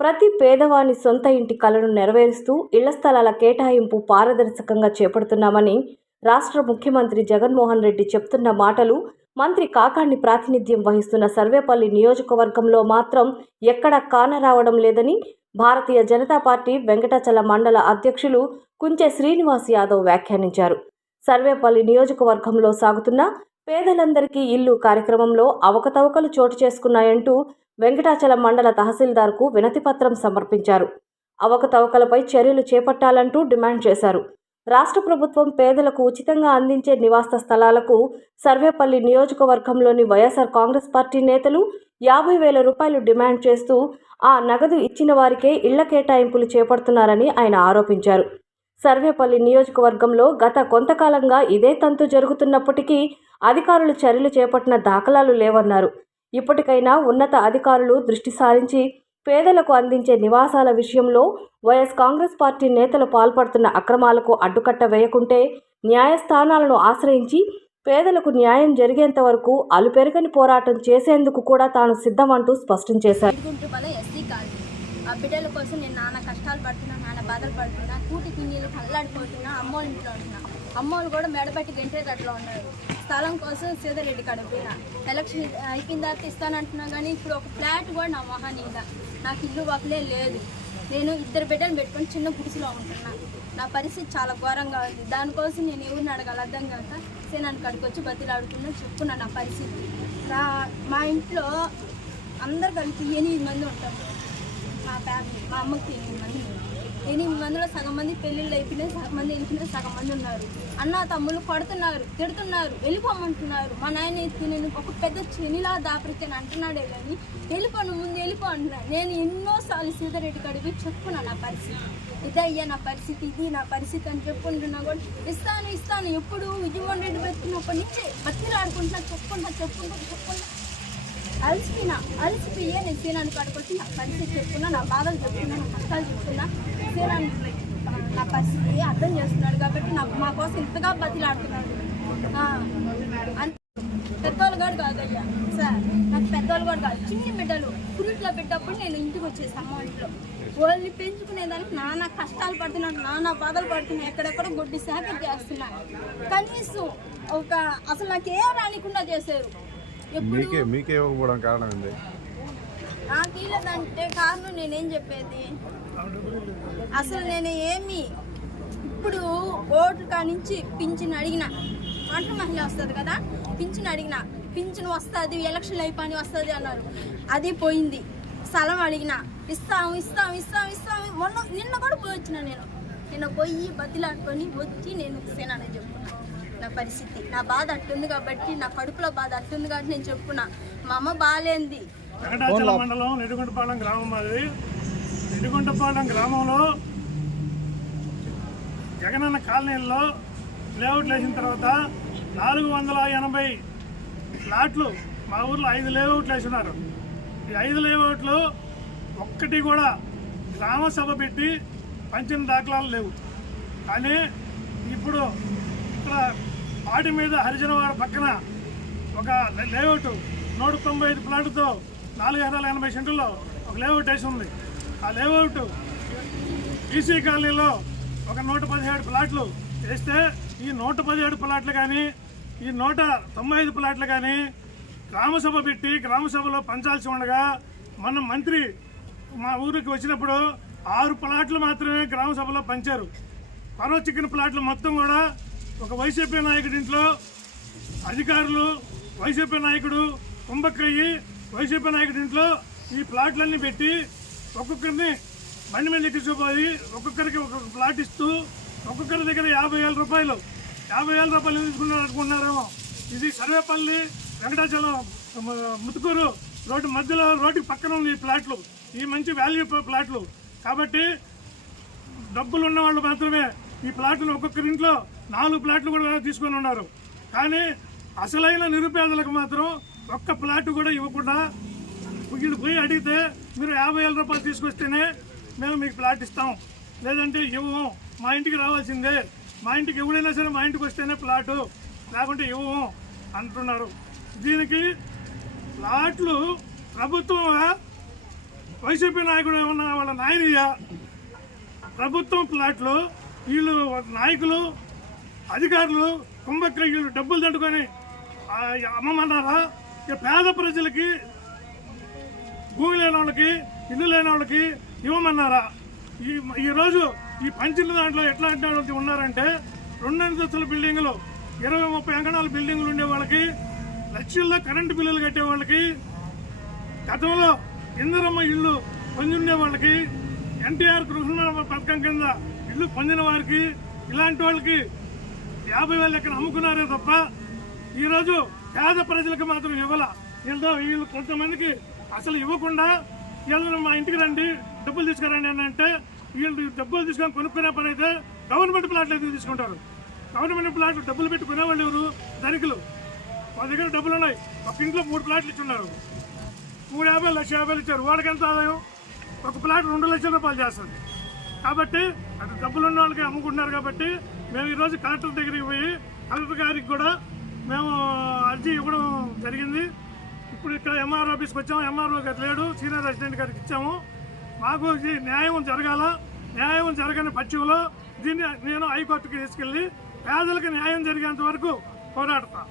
ప్రతి పేదవాని సొంత ఇంటి కలను నెరవేరుస్తూ ఇళ్ళ స్థలాల కేటాయింపు పారదర్శకంగా చేపడుతున్నామని రాష్ట్ర ముఖ్యమంత్రి జగన్మోహన్ రెడ్డి చెప్తున్న మాటలు మంత్రి కాకాణి ప్రాతినిధ్యం వహిస్తున్న సర్వేపల్లి నియోజకవర్గంలో మాత్రం ఎక్కడా కానరావడం లేదని భారతీయ జనతా పార్టీ వెంకటాచల మండల అధ్యక్షులు కుంచె శ్రీనివాస్ యాదవ్ వ్యాఖ్యానించారు. సర్వేపల్లి నియోజకవర్గంలో సాగుతున్న పేదలందరికీ ఇల్లు కార్యక్రమంలో అవకతవకలు చోటు చేసుకున్నాయంటూ వెంకటాచలం మండల తహసీల్దార్కు వినతిపత్రం సమర్పించారు. అవకతవకలపై చర్యలు చేపట్టాలంటూ డిమాండ్ చేశారు. రాష్ట్ర ప్రభుత్వం పేదలకు ఉచితంగా అందించే నివాస స్థలాలకు సర్వేపల్లి నియోజకవర్గంలోని వైఎస్ఆర్ కాంగ్రెస్ పార్టీ నేతలు యాభై వేల రూపాయలు డిమాండ్ చేస్తూ ఆ నగదు ఇచ్చిన వారికే ఇళ్ళ కేటాయింపులు చేపడుతున్నారని ఆయన ఆరోపించారు. సర్వేపల్లి నియోజకవర్గంలో గత కొంతకాలంగా ఇదే తంతు జరుగుతున్నప్పటికీ అధికారులు చర్యలు చేపట్టిన దాఖలాలు లేవన్నారు. ఇప్పటికైనా ఉన్నత అధికారులు దృష్టి సారించి పేదలకు అందించే నివాసాల విషయంలో వైఎస్ కాంగ్రెస్ పార్టీ నేతలు పాల్పడుతున్న అక్రమాలకు అడ్డుకట్ట వేయకుంటే న్యాయస్థానాలను ఆశ్రయించి పేదలకు న్యాయం జరిగేంత వరకు అలుపెరగని పోరాటం చేసేందుకు కూడా తాను సిద్ధమంటూ స్పష్టం చేశారు. ఆ బిడ్డల కోసం నేను నాన్న కష్టాలు పడుతున్నా నాన్న బాధలు పడుతున్నా కూటి పిన్నీళ్ళు కళ్ళాడిపోతున్నా అమ్మోళ్ళ ఇంట్లో ఉంటున్నా. అమ్మోళ్ళు కూడా మెడబెట్టి గెంటేటట్లో ఉన్నారు. స్థలం కోసం సీతారెడ్డి కాడ పోయినా. ఎలక్షన్ అయిపోయిన తర్వాత ఇస్తానంటున్నా కానీ ఇప్పుడు ఒక ఫ్లాట్ కూడా నా మొహానీద నాకు ఇల్లు వకలే లేదు. నేను ఇద్దరు బిడ్డలు పెట్టుకొని చిన్న గుడిసెలో ఉంటున్నా. నా పరిస్థితి చాలా ఘోరంగా ఉంది. దానికోసం నేను ఎవరిని అడగాలి? అర్థం కాక సేనానికి కాడికి వచ్చి బతిలాడుకున్నా చెప్పుకున్నా నా పరిస్థితి. రా మా ఇంట్లో అందరు కలిపి ఎనిమిది మంది ఉంటారు. మా ఫ్యామిలీ మా అమ్మకి ఎనిమిది మంది ఎనిమిది మందిలో సగం మంది పెళ్ళిళ్ళు అయిపోయినాయి సగం మంది వెళ్ళిపోయినాయి సగం మంది ఉన్నారు. అన్న తమ్ముళ్ళు కొడుతున్నారు తిడుతున్నారు వెళ్ళిపోమంటున్నారు. మా నాయన ఎత్తి నేను ఒక పెద్ద చెనిలా దాపరికని అంటున్నాడే కానీ వెళ్ళిపోను ముందు వెళ్ళిపో అంటున్నాను నేను ఎన్నోసార్లు సీతారెడ్డి కడిగి చెప్పుకున్నా నా పరిస్థితి. ఇదే అయ్యా నా పరిస్థితి ఇది నా పరిస్థితి అని చెప్పుకుంటున్నా కూడా ఇస్తాను ఇస్తాను. ఎప్పుడు విజయమోహన్ రెడ్డి బతికినప్పటి నుంచి బతికి ఆడుకుంటున్నా చెప్పుకుంటా చెప్పుకుంటా చెప్పుకుంటా. అలసిపోయినా అలసిపోయే నేను సీనాన్ని కడుకొచ్చి నా పరిస్థితి చెప్పుకున్నా నా బాధలు చెప్పుకున్నా నా కష్టాలు చెప్పుకున్నా సీనాన్ని నా పరిస్థితి అర్థం చేస్తున్నాడు కాబట్టి నాకు మా కోసం ఇంతగా బతిలాడుతున్నాడు. ఆ, అన్- పెద్దోళ్ళు కూడా కాదయ్యా సార్ నాకు పెద్దోళ్ళు కూడా కాదు చిన్న బిడ్డలు పురిట్లో పెట్టప్పుడు నేను ఇంటికి వచ్చేసాను అమ్మ ఇంట్లో. వాళ్ళని పెంచుకునేదానికి నానా కష్టాలు పడుతున్నాడు నానా బాధలు పడుతున్నాయి ఎక్కడెక్కడ గొడ్డి సేకరి చేస్తున్నాను కనీసం ఒక అసలు నాకు ఏ రానికుండా చేశారు. మీకే మీకే ఇవ్వకపోవడం కారణం ఏంది? నాకు కారణం నేనేం చెప్పేది? అసలు నేను ఏమి ఇప్పుడు ఓట్లు కానించి పింఛన్ అడిగిన ఒంటరి మహిళ వస్తుంది కదా పింఛన్ అడిగిన పింఛన్ వస్తుంది ఎలక్షన్ అయిపోయి వస్తుంది అన్నారు. అది పోయింది. స్థలం అడిగిన ఇస్తాం ఇస్తాం ఇస్తాం ఇస్తాం. మొన్న నిన్న కూడా పోయి వచ్చిన నేను. నిన్న పోయి బతిలాడుకొని వచ్చి నేను సేనానే చెప్పుకున్నా. నా పరిస్థితి. నా బాధ అట్టుంది కాబట్టి నా కడుపులో బాధ అట్టుంది కాబట్టి నేను చెప్పుకున్నా. మా అమ్మ బాగాలేంది వెంకటాచల మండలం నిడుగుంటపాలెం గ్రామం అది నిడుగుంటపాలెం గ్రామంలో జగనన్న కాలనీల్లో లేఅవుట్లు వేసిన తర్వాత నాలుగు వందల ఎనభై ప్లాట్లు మా ఊర్లో ఐదు లేఅవుట్లు వేసినారు. ఈ ఐదు లేఅవుట్లు ఒక్కటి కూడా గ్రామ సభ పెట్టి పంచిన దాఖలాలు లేవు. కానీ ఇప్పుడు ఇక్కడ వాటి మీద హరిజనవాడ పక్కన ఒక లేఅవుట్ నూట తొంభై ఐదు ప్లాట్తో నాలుగు ఎకరాల ఎనభై సెంటుల్లో ఒక లేఅవుట్ వేసి ఉంది. ఆ లేఅవుట్ ఈసీ కాలనీలో ఒక నూట పదిహేడు ప్లాట్లు వేస్తే ఈ నూట పదిహేడు ప్లాట్లు కానీ ఈ నూట తొంభై ఐదు ప్లాట్లు కానీ గ్రామసభ పెట్టి గ్రామసభలో పంచాల్సి ఉండగా మన మంత్రి మా ఊరికి వచ్చినప్పుడు ఆరు ప్లాట్లు మాత్రమే గ్రామసభలో పంచారు. పరవ చికెన్ ప్లాట్లు మొత్తం కూడా ఒక వైసీపీ నాయకుడి ఇంట్లో అధికారులు వైసీపీ నాయకుడు కుంభక్కయ్యి వైసీపీ నాయకుడి ఇంట్లో ఈ ప్లాట్లన్నీ పెట్టి ఒక్కొక్కరిని బండి మీద తీసుకుపోయి ఒక్కొక్కరికి ఒక్కొక్క ప్లాట్ ఇస్తూ ఒక్కొక్కరి దగ్గర యాభై వేల రూపాయలు. యాభై వేల రూపాయలు తీసుకున్నారు అనుకుంటున్నారేమో? ఇది సర్వేపల్లి వెంకటాచలం ముతుకూరు రోడ్డు మధ్యలో రోడ్డు పక్కన ఉంది ఈ ప్లాట్లు. ఈ మంచి వాల్యూ ప్లాట్లు. కాబట్టి డబ్బులు ఉన్న వాళ్ళు మాత్రమే ఈ ప్లాట్లు ఒక్కొక్కరి ఇంట్లో నాలుగు ప్లాట్లు కూడా తీసుకొని ఉన్నారు. కానీ అసలైన నిరుపేదలకు మాత్రం ఒక్క ప్లాట్ కూడా ఇవ్వకుండా వీళ్ళు పోయి అడిగితే మీరు యాభై వేల రూపాయలు తీసుకొస్తేనే మేము మీకు ప్లాట్ ఇస్తాం. లేదంటే ఇవ్వము. మా ఇంటికి రావాల్సిందే. మా ఇంటికి ఎవడైనా సరే మా ఇంటికి వస్తేనే ప్లాటు. లేకుంటే ఇవ్వము అంటున్నారు. దీనికి ప్లాట్లు ప్రభుత్వం వైసీపీ నాయకుడు ఉన్న వాళ్ళ నాయనయ్య ప్రభుత్వం ప్లాట్లు వీళ్ళు నాయకులు అధికారులు కుంభక్రయులు డబ్బులు దండుకొని అమ్మమన్నారా? ఇక పేద ప్రజలకి భూమి లేని వాళ్ళకి ఇల్లు లేని వాళ్ళకి ఇవ్వమన్నారా? ఈ ఈరోజు ఈ పంచిన దాంట్లో ఎట్లాంటి వాళ్ళు ఉన్నారంటే రెండు అంతస్తుల బిల్డింగులు ఇరవై ముప్పై అంకణాల బిల్డింగులు ఉండే వాళ్ళకి లక్షల్లో కరెంటు బిల్లులు కట్టే వాళ్ళకి గతంలో ఇందరమ్మ ఇల్లు పొంది ఉండే వాళ్ళకి ఎన్టీఆర్ గృహ పథకం కింద ఇల్లు పొందిన వారికి ఇలాంటి వాళ్ళకి యాభై వేలు ఎక్కడ అమ్ముకున్నారే తప్ప ఈరోజు పేద ప్రజలకు మాత్రం ఇవ్వాల. వీళ్ళతో వీళ్ళు కొంతమందికి అసలు ఇవ్వకుండా వీళ్ళని మా ఇంటికి రండి డబ్బులు తీసుకురండి అని అంటే వీళ్ళు డబ్బులు తీసుకొని కొనుక్కునే పని అయితే గవర్నమెంట్ ప్లాట్లు అయితే తీసుకుంటారు? గవర్నమెంట్ ప్లాట్లు డబ్బులు పెట్టి కొనేవాళ్ళు ఎవరు? ధనికులు. వాళ్ళ దగ్గర డబ్బులు ఉన్నాయి. ఒక ఇంట్లో మూడు ప్లాట్లు ఇచ్చున్నారు. మూడు యాభై లక్ష యాభైలు ఇచ్చారు. వాడికి ఎంత ఆదాయం? ఒక ప్లాట్ రెండు లక్షల రూపాయలు చేస్తుంది కాబట్టి అది డబ్బులు ఉన్న వాళ్ళకి అమ్ముకుంటున్నారు కాబట్టి మేము ఈరోజు కలెక్టర్ దగ్గరికి పోయి కలెక్టర్ గారికి కూడా మేము అర్జీ ఇవ్వడం జరిగింది. ఇప్పుడు ఇక్కడ ఎంఆర్ఓ ఆఫీస్కి వచ్చాము. ఎంఆర్ఓ గారు లేడు. సీనియర్ అసిస్టెంట్ గారికి ఇచ్చాము. మాకు న్యాయం జరగాల. న్యాయం జరగని పక్షంలో దీన్ని నేను హైకోర్టుకి తీసుకెళ్ళి పేదలకు న్యాయం జరిగేంత వరకు పోరాడతాను